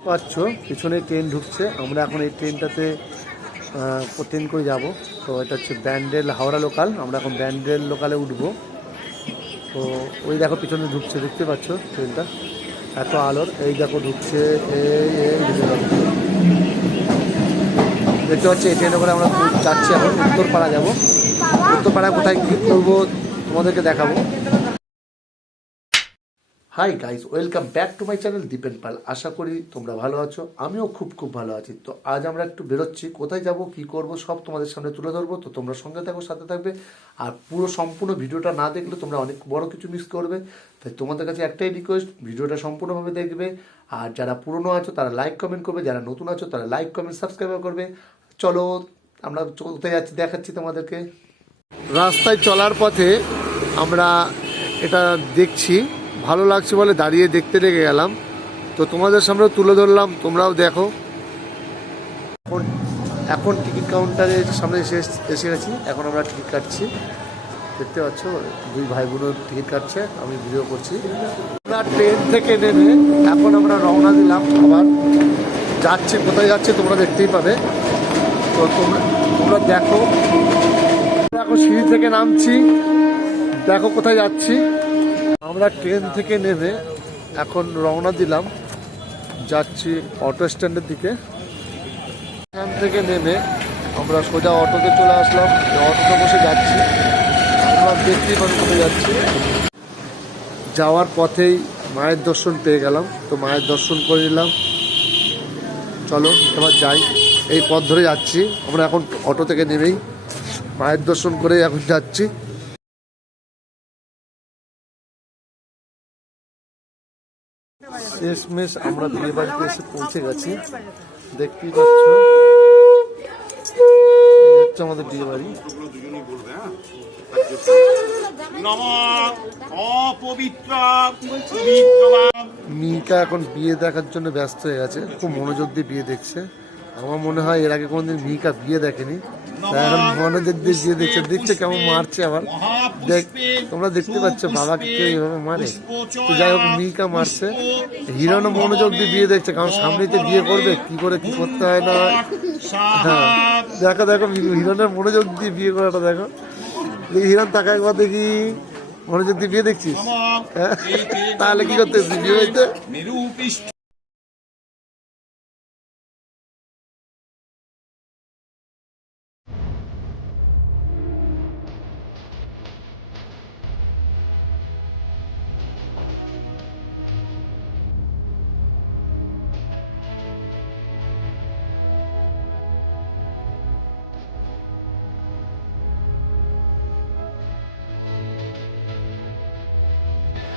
পাচ্ছ, পিছনে ট্রেন ঢুকছে। আমরা এখন এই ট্রেনটাতে ট্রেন করে যাব। তো এটা হচ্ছে ব্যান্ডেল হাওড়া লোকাল আমরা এখন ব্যান্ডেল লোকালে উঠবো। তো ওই দেখো পিছনে ঢুকছে, দেখতে পাচ্ছ ট্রেনটা এত আলোর। এই দেখো ঢুকছে। দেখতে পাচ্ছি, এই ট্রেনে করে আমরা যাচ্ছি এখন। উত্তরপাড়া যাব। উত্তরপাড়া কোথায় কী করব তোমাদেরকে দেখাবো। Hi guys welcome back to my channel Dipen Pal আশা করি তোমরা ভালো আছো। আমিও খুব খুব ভালো আছি। তো আজ আমরা একটু বেরোচ্ছি। কোথায় যাব, কি করব, সব তোমাদের সামনে তুলে ধরবো। তো তোমরা সঙ্গে থাকো, সাথে থাকবে। আর পুরো সম্পূর্ণ ভিডিওটা না দেখলে তোমরা অনেক বড় কিছু মিস করবে। তাই তোমাদের কাছে একটাই রিকোয়েস্ট ভিডিওটা সম্পূর্ণভাবে দেখবে। আর যারা পুরনো আছো, তারা লাইক কমেন্ট করবে। যারা নতুন আছো, তারা লাইক কমেন্ট সাবস্ক্রাইব করবে। চলো, আমরা চলতে যাচ্ছি, দেখাচ্ছি তোমাদেরকে। রাস্তায় চলার পথে আমরা এটা দেখছি। ভালো লাগছে বলে দাঁড়িয়ে দেখতে লেগে গেলাম। তো তোমাদের সামনে তুলে ধরলাম, তোমরাও দেখো। এখন এখন টিকিট কাউন্টারের সামনে এসে এসে গেছি। এখন আমরা টিকিট কাটছি। দেখতে পাচ্ছ, দুই ভাই বোনও টিকিট কাটছে, আমি ভিডিও করছি। আমরা ট্রেন থেকে নেমে এখন আমরা রওনা দিলাম আবার। যাচ্ছি, কোথায় যাচ্ছে তোমরা দেখতেই পাবে। তো তোমরা তোমরা দেখো। এখন সিঁড়ি থেকে নামছি। দেখো কোথায় যাচ্ছি। আমরা ট্রেন থেকে নেমে এখন রওনা দিলাম, যাচ্ছি অটো স্ট্যান্ডের দিকে। এখান থেকে নেমে আমরা সোজা অটোতে চলে আসলাম অটোতে বসে যাচ্ছি। আমরা দেখতেই পাবো কোথায় যাচ্ছি। যাওয়ার পথেই মায়ের দর্শন পেয়ে গেলাম, তো মায়ের দর্শন করে নিলাম। চলো, এবার যাই। এই পথ ধরে যাচ্ছি। আমরা এখন অটো থেকে নেমেই মায়ের দর্শন করে এখন যাচ্ছি। শেষমেশ আমরা বিয়ে বাড়িতে এসে পৌঁছে গেছি। দেখতেই পাচ্ছ। হচ্ছে আমাদের বিয়ে বাড়ি। মিকা এখন বিয়ে দেখার জন্য ব্যস্ত হয়ে গেছে খুব মনোযোগ দিয়ে বিয়ে দেখছে। আমার মনে হয় এর আগে কোনোদিন মিকা বিয়ে দেখেনি। এখন মনোযোগ দিয়ে দেখছে দেখছে কেমন মারছে আবার। দেখ, তোমরা দেখতে পাচ্ছ বাবাকে কেউ এইভাবে মারে। তো যাই হোক মিকা মারছে। হিরণও মনোযোগ দিয়ে বিয়ে দেখছে, কারণ সামনেতে বিয়ে করবে, কি করে কি করতে হয় না হ্যাঁ। দেখো দেখো, হিরণের মনোযোগ দিয়ে বিয়ে করাটা দেখো। দেখি, হিরণ, তাকা একবার দেখি। মনোযোগ দিয়ে বিয়ে দেখছিস? হ্যাঁ? তাহলে কি করতে বিয়ে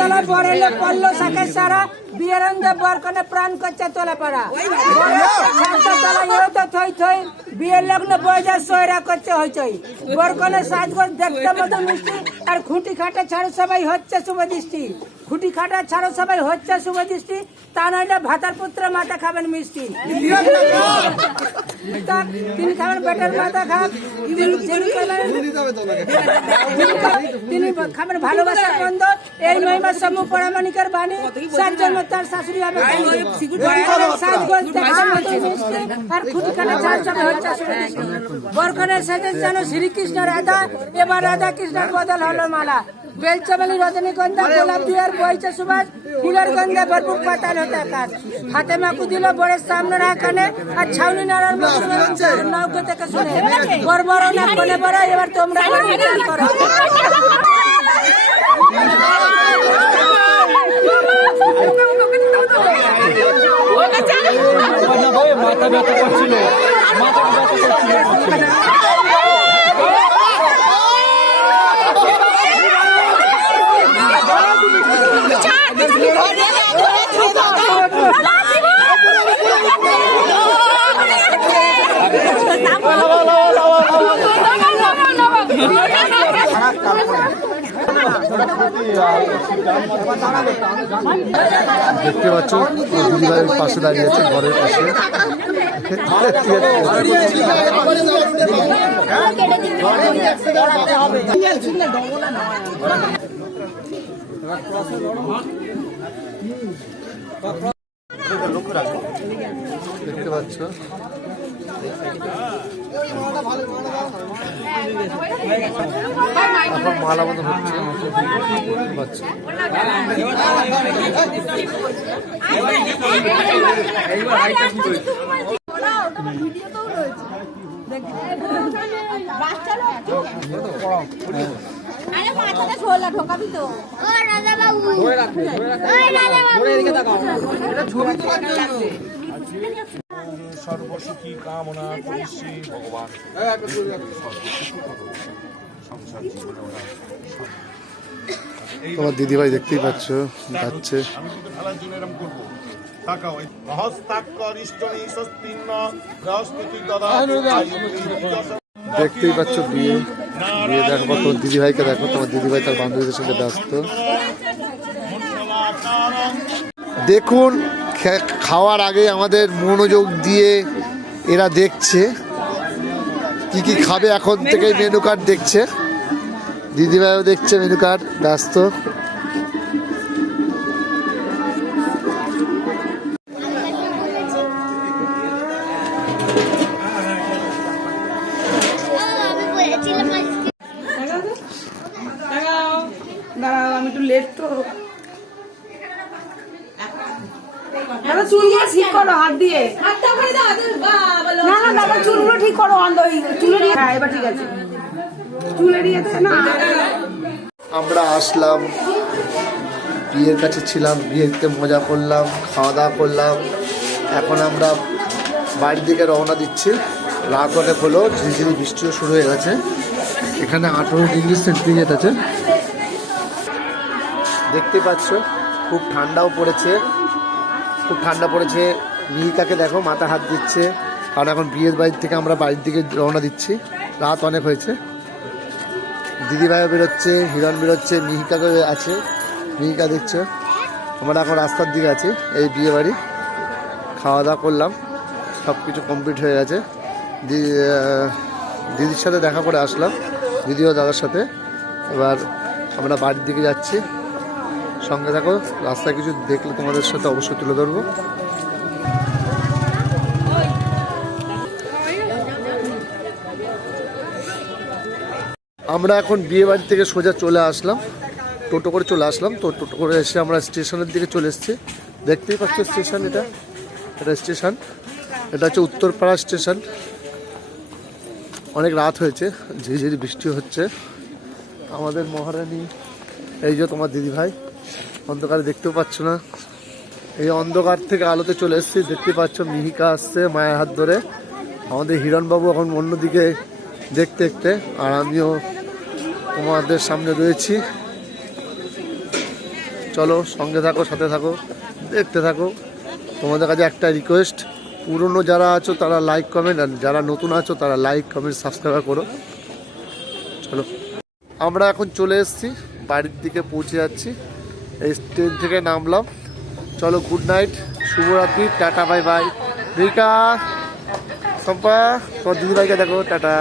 তলা পল্ল সারা বরকনে প্রাণ করছে তোলা পাড়া। ইয়ে তো থই থই, বিয়ের লগ্ন বয়সা সয়রা করছে হইচই বরকনে সাজগোজ দেখতে মতো মিষ্টি, আর খুঁটি খাটে ছাড়ে সবাই হচ্ছে শুভ দৃষ্টি। খুঁটি খাটা ছাড়ো, সবাই হচ্ছে শুভ দৃষ্টি তা নইলে ভাতার পুত্র মাথা খাবেন মিষ্টি। তিনি খাবেন পেটের মাথা খান খাবেন ভালোবাসার বন্ধ এই মহিমা সমূহ পরামানিকের বাণী। সাত জন্ম তার শাশুড়ি হবে। আর খুঁটিখানা চার সবে হচ্ছে বরকনের সাথে যেন শ্রীকৃষ্ণ রাধা। এবার রাধা কৃষ্ণের বদল হলো মালা। বেলচমেলি রজনীগন্ধা গোলাপ দুয়ার বইছে সুবাস ফুলের গন্ধে ভরপুর পাতাল হতে আকাশ হাতে মাকু দিল বড়ের সামনে রাখানে আর ছাউনি নাড়ার নৌকো থেকে শুনে বড় বড় না বলে বড় এবার তোমরা করো মাথা ব্যথা করছিল মাথা ব্যথা করছিল দেখতে পাচ্ছ দিদিভাইয়ের পাশে দাঁড়িয়ে আছে ঘরের পাশে দেখতে পাচ্ছ মালা মতো হচ্ছে আরে মাথাটা ছোলা ঢোকাবি তো ও রাজা বাবু ধরে রাখো ধরে রাখো ধরে এদিকে তাকাও এটা ছবি সর্বসুখী কামনা করিছি। ভগবান তোমার দিদিভাই দেখতেই পাচ্ছ যাচ্ছে আমি কিন্তু জন্য এরকম করব। দদা দেখতেই পাচ্ছ বিয়ে। বিয়ে দেখো তোমার দিদিভাইকে দেখো তোমার দিদিভাই তার বান্ধবীদের সাথে ব্যস্ত। দেখুন খাওয়ার আগে আমাদের মনোযোগ দিয়ে এরা দেখছে। কি কি খাবে এখন থেকে মেনু কার্ড দেখছে। দিদিভাইও দেখছে মেনু কার্ড ব্যস্ত। আমি বলেছিলাম আজকে দাঁড়াও আমি একটু লেট তো দাদা চুলগুলো ঠিক করো হাত দিয়ে। না না দাদা চুলগুলো ঠিক করো অন্ধ চুলে হ্যাঁ এবার ঠিক আছে। চুলে দিয়েছে না। আমরা আসলাম বিয়ের কাছে ছিলাম বিয়েতে মজা করলাম খাওয়া দাওয়া করলাম। এখন আমরা বাড়ির দিকে রওনা দিচ্ছি। রাত অনেক হলো ঝিরিঝিরি বৃষ্টিও শুরু হয়ে গেছে। এখানে আঠেরো ডিগ্রি সেন্টিগ্রেড আছে। দেখতে পাচ্ছ খুব ঠান্ডাও পড়েছে। খুব ঠান্ডা পড়েছে। মিহিকাকে দেখো মাথা হাত দিচ্ছে। কারণ এখন বিয়ের বাড়ির থেকে আমরা বাড়ির দিকে রওনা দিচ্ছি। রাত অনেক হয়েছে। দিদিভাইও বেরোচ্ছে হিরণ বেরোচ্ছে মিহিকা আছে। মিহিকা দেখছ। আমরা এখন রাস্তার দিকে আছি এই বিয়ে বাড়ি। খাওয়া দাওয়া করলাম। সব কিছু কমপ্লিট হয়ে গেছে। দি- আহ, দিদির সাথে দেখা করে আসলাম। দিদি ও দাদার সাথে। এবার আমরা বাড়ির দিকে যাচ্ছি। সঙ্গে থাকো। রাস্তায় কিছু দেখলে তোমাদের সাথে অবশ্যই তুলে ধরবো। আমরা এখন বিয়ে বাড়ি থেকে সোজা চলে আসলাম। টোটো করে চলে আসলাম। তো টোটো করে এসে আমরা স্টেশনের দিকে চলে এসেছি। দেখতেই পাচ্ছ স্টেশন এটা। এটা স্টেশন। এটা হচ্ছে উত্তরপাড়া স্টেশন। অনেক রাত হয়েছে। ঝিঝিরি বৃষ্টি হচ্ছে। আমাদের মহারানী, এই যে তোমার দিদিভাই। অন্ধকারে দেখতেও পাচ্ছ না। এই অন্ধকার থেকে আলোতে চলে এসেছি, দেখতে পাচ্ছ মিহিকা আসছে মায়ের হাত ধরে। আমাদের হিরণবাবু এখন অন্যদিকে দেখতে দেখতে, আর আমিও তোমাদের সামনে রয়েছি। চলো, সঙ্গে থাকো, সাথে থাকো, দেখতে থাকো। তোমাদের কাছে একটা রিকোয়েস্ট পুরনো যারা আছো তারা লাইক কমেন্ট আর যারা নতুন আছো তারা লাইক কমেন্ট সাবস্ক্রাইব করো। চলো। আমরা এখন চলে এসেছি, বাড়ির দিকে পৌঁছে যাচ্ছি। এই ট্রেন থেকে নামলাম। চলো গুড নাইট শুভরাত্রি, tata bye bye Rika Sampa তোমার দিদিভাইকে দেখো, টাটা।